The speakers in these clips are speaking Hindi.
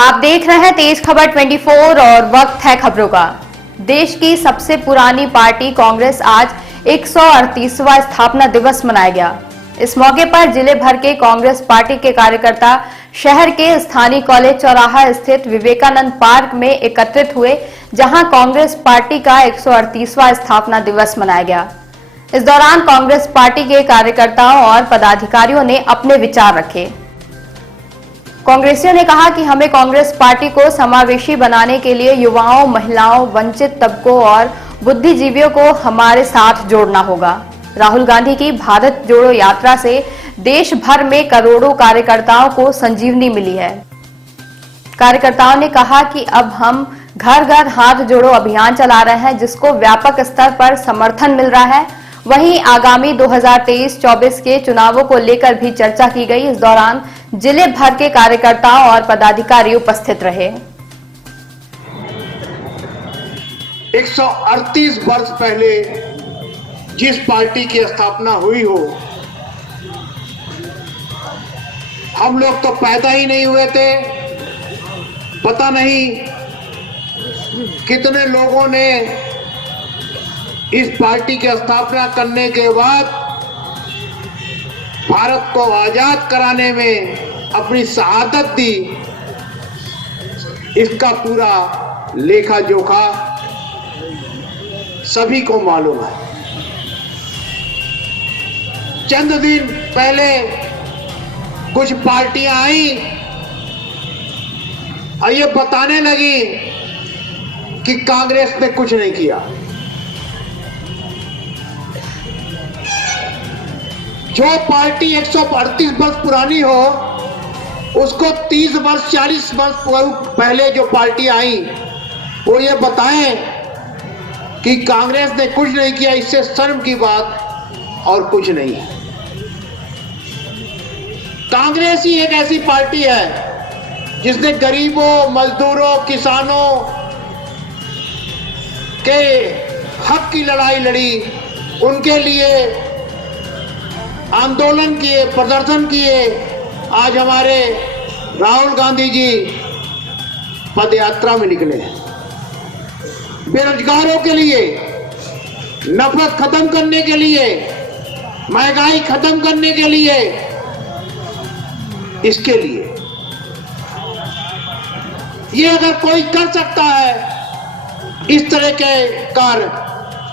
आप देख रहे हैं तेज खबर 24 और वक्त है खबरों का। देश की सबसे पुरानी पार्टी कांग्रेस आज 138वां स्थापना दिवस मनाया गया। इस मौके पर जिले भर के कांग्रेस पार्टी के कार्यकर्ता शहर के स्थानीय कॉलेज चौराहा स्थित विवेकानंद पार्क में एकत्रित हुए, जहां कांग्रेस पार्टी का 138वां स्थापना दिवस मनाया गया। इस दौरान कांग्रेस पार्टी के कार्यकर्ताओं और पदाधिकारियों ने अपने विचार रखे। कांग्रेसियों ने कहा कि हमें कांग्रेस पार्टी को समावेशी बनाने के लिए युवाओं, महिलाओं, वंचित तबकों और बुद्धिजीवियों को हमारे साथ जोड़ना होगा। राहुल गांधी की भारत जोड़ो यात्रा से देश भर में करोड़ों कार्यकर्ताओं को संजीवनी मिली है। कार्यकर्ताओं ने कहा कि अब हम घर घर हाथ जोड़ो अभियान चला रहे हैं, जिसको व्यापक स्तर पर समर्थन मिल रहा है। वहीं आगामी 2023-24 के चुनावों को लेकर भी चर्चा की गई। इस दौरान जिले भर के कार्यकर्ताओं और पदाधिकारी उपस्थित रहे। 138 वर्ष पहले जिस पार्टी की स्थापना हुई हो, हम लोग तो पैदा ही नहीं हुए थे। पता नहीं कितने लोगों ने इस पार्टी की स्थापना करने के बाद भारत को आजाद कराने में अपनी शहादत दी। इसका पूरा लेखा जोखा सभी को मालूम है। चंद दिन पहले कुछ पार्टियां आई और ये बताने लगी कि कांग्रेस ने कुछ नहीं किया। जो पार्टी 138 वर्ष पुरानी हो, उसको 30 वर्ष 40 वर्ष पहले जो पार्टी आई वो ये बताएं कि कांग्रेस ने कुछ नहीं किया। इससे शर्म की बात और कुछ नहीं है। कांग्रेस ही एक ऐसी पार्टी है जिसने गरीबों, मजदूरों, किसानों के हक की लड़ाई लड़ी, उनके लिए आंदोलन किए, प्रदर्शन किए। आज हमारे राहुल गांधी जी पदयात्रा में निकले हैं बेरोजगारों के लिए, नफरत खत्म करने के लिए, महंगाई खत्म करने के लिए, इसके लिए। ये अगर कोई कर सकता है इस तरह के कार्य,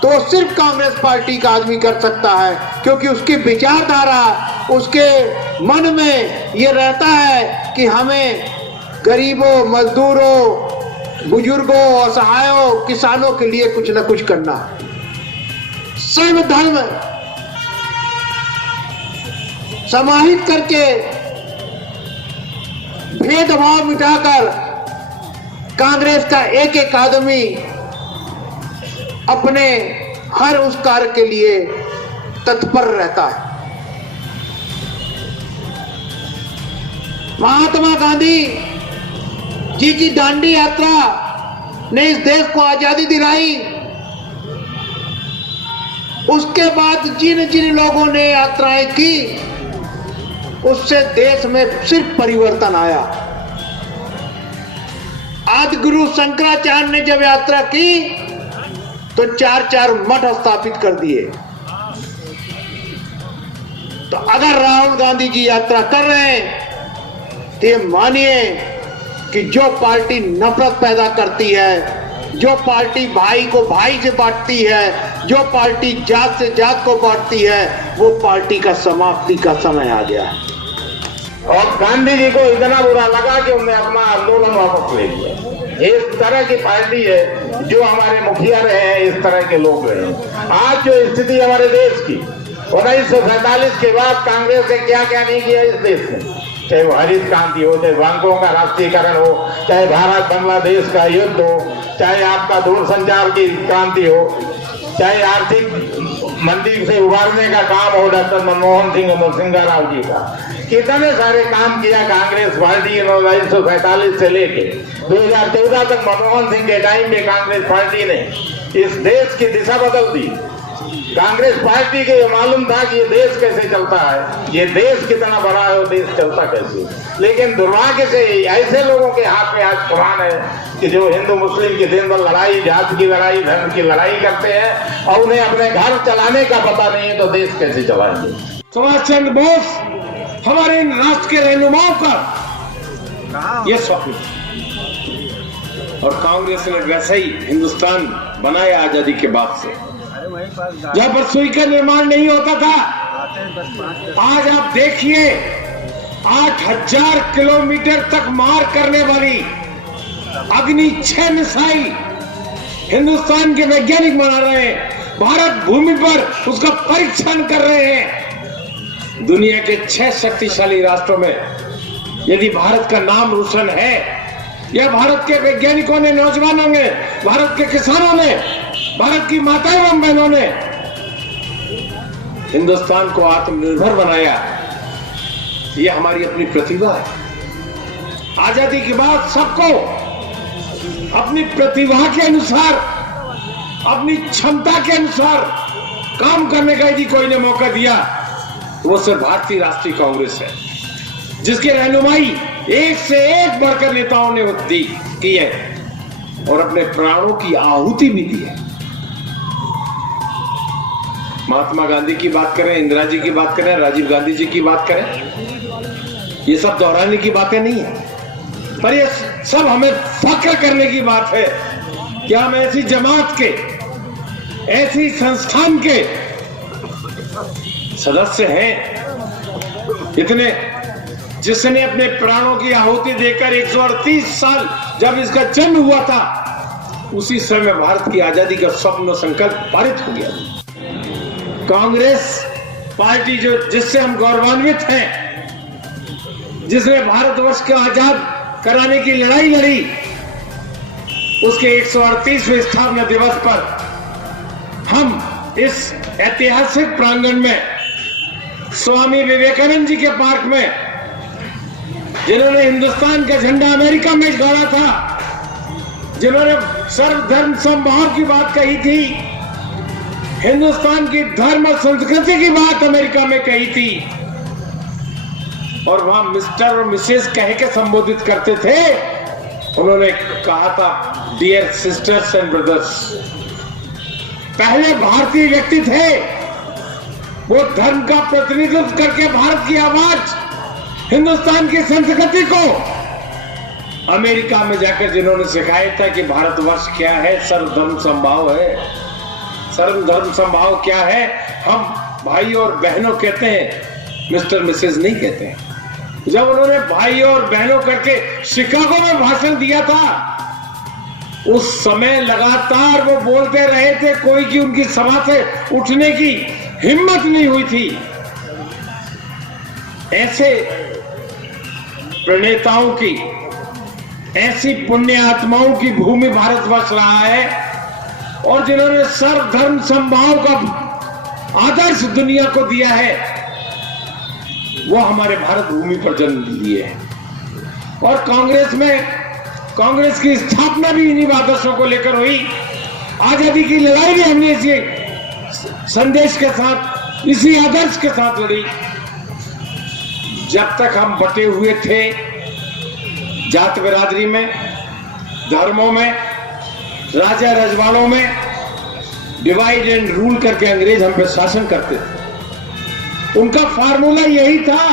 तो सिर्फ कांग्रेस पार्टी का आदमी कर सकता है, क्योंकि उसकी विचारधारा, उसके मन में ये रहता है कि हमें गरीबों, मजदूरों, बुजुर्गों, असहायों, किसानों के लिए कुछ न कुछ करना। सर्व धर्म समाहित करके, भेदभाव मिटाकर कांग्रेस का एक एक आदमी अपने हर उस कार्य के लिए तत्पर रहता है। महात्मा गांधी जी की दांडी यात्रा ने इस देश को आजादी दिलाई। उसके बाद जिन जिन लोगों ने यात्राएं की, उससे देश में सिर्फ परिवर्तन आया। आदि गुरु शंकराचार्य ने जब यात्रा की तो 4-4 मठ स्थापित कर दिए। तो अगर राहुल गांधी जी यात्रा कर रहे हैं, तो ये मानिए कि जो पार्टी नफरत पैदा करती है, जो पार्टी भाई को भाई से बांटती है, जो पार्टी जात से जात को बांटती है, वो पार्टी का समाप्ति का समय आ गया है। और गांधी जी को इतना बुरा लगा कि उन्होंने अपना आंदोलन वापस ले लिया। इस तरह की पार्टी है जो हमारे मुखिया रहे हैं, इस तरह के लोग रहे हैं। आज जो स्थिति हमारे देश की, 1947 के बाद कांग्रेस ने क्या क्या नहीं किया इस देश में, चाहे वो हरित क्रांति हो, चाहे बैंकों का राष्ट्रीयकरण हो, चाहे भारत बांग्लादेश का युद्ध हो, चाहे आपका दूरसंचार की क्रांति हो, चाहे आर्थिक मंदी से उबारने का काम हो डॉक्टर मनमोहन सिंह और नरसिंह राव जी का। कितने सारे काम किया कांग्रेस पार्टी 1947 से लेके 2014 तक। मनमोहन सिंह के टाइम में कांग्रेस पार्टी ने इस देश की दिशा बदल दी। कांग्रेस पार्टी के ये मालूम था कि ये देश कैसे चलता है, ये देश कितना बड़ा है और देश चलता कैसे। लेकिन दुर्भाग्य से ऐसे लोगों के हाथ में आज कमान है कि जो हिंदू मुस्लिम की दिन भर लड़ाई, जाति की लड़ाई, धर्म की लड़ाई करते हैं और उन्हें अपने घर चलाने का पता नहीं है, तो देश कैसे चलाएंगे। सुभाष चंद्र बोस हमारे इन राष्ट्र के रहनुमाओं का ये स्वप्न, और कांग्रेस ने वैसे ही हिंदुस्तान बनाया आजादी के बाद से, जहां पर सुई का निर्माण नहीं होता था। आज आप देखिए 8000 किलोमीटर तक मार करने वाली अग्नि 6 मिसाइल हिंदुस्तान के वैज्ञानिक बना रहे हैं, भारत भूमि पर उसका परीक्षण कर रहे हैं। दुनिया के 6 शक्तिशाली राष्ट्रों में यदि भारत का नाम रोशन है, यह भारत के वैज्ञानिकों ने, नौजवानों ने, भारत के किसानों ने, भारत की माताएं एवं बहनों ने हिंदुस्तान को आत्मनिर्भर बनाया। यह हमारी अपनी प्रतिभा है। आजादी के बाद सबको अपनी प्रतिभा के अनुसार, अपनी क्षमता के अनुसार काम करने का यदि कोई ने मौका दिया तो वो सिर्फ भारतीय राष्ट्रीय कांग्रेस है, जिसकी रहनुमाई एक से एक बढ़कर नेताओं ने की है और अपने प्राणों की आहुति भी दी है। महात्मा गांधी की बात करें, इंदिरा जी की बात करें, राजीव गांधी जी की बात करें, ये सब दोहराने की बातें नहीं है, पर ये सब हमें फख्र करने की बात है कि हम ऐसी जमात के, ऐसी संस्थान के सदस्य हैं इतने, जिसने अपने प्राणों की आहुति देकर 138 साल जब इसका जन्म हुआ था, उसी समय भारत की आजादी का स्वप्न संकल्प पारित हो गया। कांग्रेस पार्टी जो जिससे हम गौरवान्वित हैं, जिसने भारतवर्ष को आजाद कराने की लड़ाई लड़ी, उसके 138वें स्थापना दिवस पर हम इस ऐतिहासिक प्रांगण में स्वामी विवेकानंद जी के पार्क में, जिन्होंने हिंदुस्तान का झंडा अमेरिका में गाड़ा था, जिन्होंने सर्वधर्म समभाव की बात कही थी, हिंदुस्तान की धर्म और संस्कृति की बात अमेरिका में कही थी, और वहां मिस्टर और मिसेस कह के संबोधित करते थे। उन्होंने कहा था डियर सिस्टर्स एंड ब्रदर्स। पहले भारतीय व्यक्ति थे, वो धर्म का प्रतिनिधित्व करके भारत की आवाज, हिंदुस्तान की संस्कृति को अमेरिका में जाकर जिन्होंने सिखाया था कि भारतवर्ष क्या है, सर्वधर्म समभाव है। सर्वधर्म समभाव क्या है? हम भाई और बहनों कहते हैं, मिस्टर मिसेस नहीं कहते हैं। जब उन्होंने भाई और बहनों करके शिकागो में भाषण दिया था, उस समय लगातार वो बोलते रहे थे, कोई की उनकी सभा से उठने की हिम्मत नहीं हुई थी। ऐसे प्रणेताओं की, ऐसी पुण्य आत्माओं की भूमि भारतवर्ष रहा है, और जिन्होंने सर्वधर्म समभाव का आदर्श दुनिया को दिया है, वो हमारे भारत भूमि पर जन्म लिए हैं। और कांग्रेस की स्थापना भी इन्हीं आदर्शों को लेकर हुई। आजादी की लड़ाई भी हमने इसी संदेश के साथ, इसी आदर्श के साथ लड़ी। जब तक हम बटे हुए थे जात बिरादरी में, धर्मों में, राजा रजवाड़ों में, डिवाइड एंड रूल करके अंग्रेज हम पे शासन करते थे। उनका फार्मूला यही था।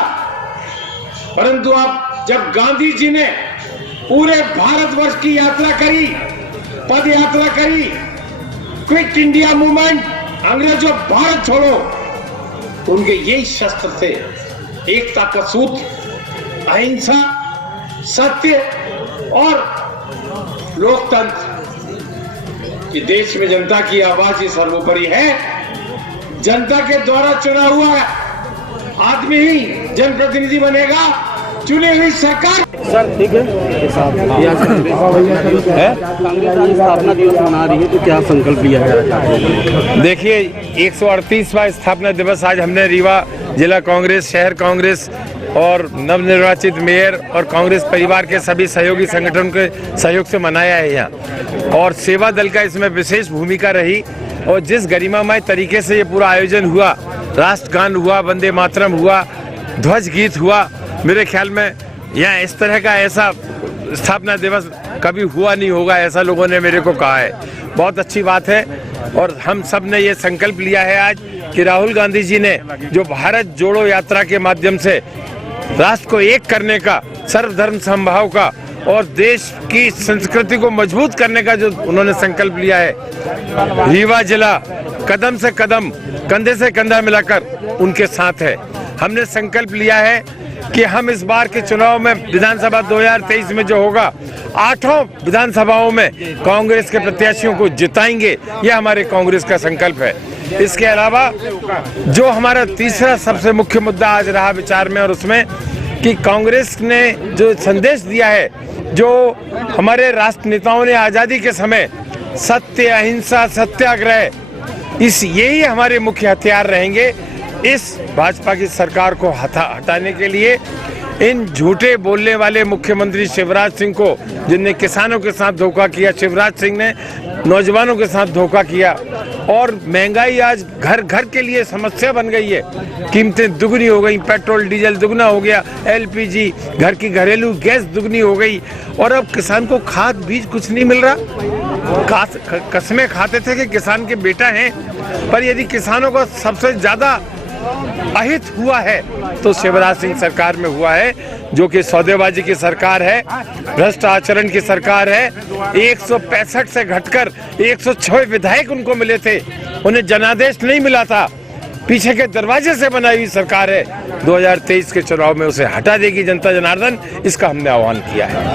परंतु अब जब गांधी जी ने पूरे भारतवर्ष की यात्रा करी, पद यात्रा करी, क्विट इंडिया मूवमेंट, अंग्रेजों भारत छोड़ो, तो उनके यही शस्त्र थे, एकता का सूत्र, अहिंसा, सत्य और लोकतंत्र। कि देश में जनता की आवाज ही सर्वोपरि है। जनता के द्वारा चुना हुआ आदमी ही जनप्रतिनिधि बनेगा, चुनी हुई सरकार। सर ठीक है, कांग्रेस स्थापना दिवस मना रही है, तो क्या संकल्प लिया है? देखिए, 138वां स्थापना दिवस आज हमने रीवा जिला कांग्रेस, शहर कांग्रेस और नवनिर्वाचित मेयर और कांग्रेस परिवार के सभी सहयोगी संगठन के सहयोग से मनाया है यहाँ। और सेवा दल का इसमें विशेष भूमिका रही। और जिस गरिमामय तरीके से ये पूरा आयोजन हुआ, राष्ट्रगान हुआ, वंदे मातरम हुआ, ध्वज गीत हुआ, मेरे ख्याल में यहाँ इस तरह का ऐसा स्थापना दिवस कभी हुआ नहीं होगा, ऐसा लोगों ने मेरे को कहा है। बहुत अच्छी बात है और हम सब ने ये संकल्प लिया है आज कि राहुल गांधी जी ने जो भारत जोड़ो यात्रा के माध्यम से राष्ट्र को एक करने का, सर्वधर्म समभाव का और देश की संस्कृति को मजबूत करने का जो उन्होंने संकल्प लिया है, रीवा जिला कदम से कदम, कंधे से कंधा मिलाकर उनके साथ है। हमने संकल्प लिया है कि हम इस बार के चुनाव में विधानसभा 2023 में जो होगा 8 विधानसभाओं में कांग्रेस के प्रत्याशियों को जिताएंगे, यह हमारे कांग्रेस का संकल्प है। इसके अलावा जो हमारा तीसरा सबसे मुख्य मुद्दा आज रहा विचार में और उसमें कि कांग्रेस ने जो संदेश दिया है, जो हमारे राष्ट्र नेताओं ने आजादी के समय सत्य, अहिंसा, सत्याग्रह, यही हमारे मुख्य हथियार रहेंगे इस भाजपा की सरकार को हटाने के लिए। इन झूठे बोलने वाले मुख्यमंत्री शिवराज सिंह को, जिनने किसानों के साथ धोखा किया, शिवराज सिंह ने नौजवानों के साथ धोखा किया और महंगाई आज घर घर के लिए समस्या बन गई है। कीमतें दुगनी हो गई, पेट्रोल डीजल दुगना हो गया, एलपीजी, घर की घरेलू गैस दुगनी हो गई और अब किसान को खाद बीज कुछ नहीं मिल रहा। कसमें खाते थे कि किसान के बेटा हैं, पर यदि किसानों को सबसे ज्यादा अहित हुआ है तो शिवराज सिंह सरकार में हुआ है, जो कि सौदेबाजी की सरकार है, भ्रष्ट आचरण की सरकार है। 165 से घटकर 106 विधायक उनको मिले थे, उन्हें जनादेश नहीं मिला था, पीछे के दरवाजे से बनाई हुई सरकार है। 2023 के चुनाव में उसे हटा देगी जनता जनार्दन, इसका हमने आह्वान किया है।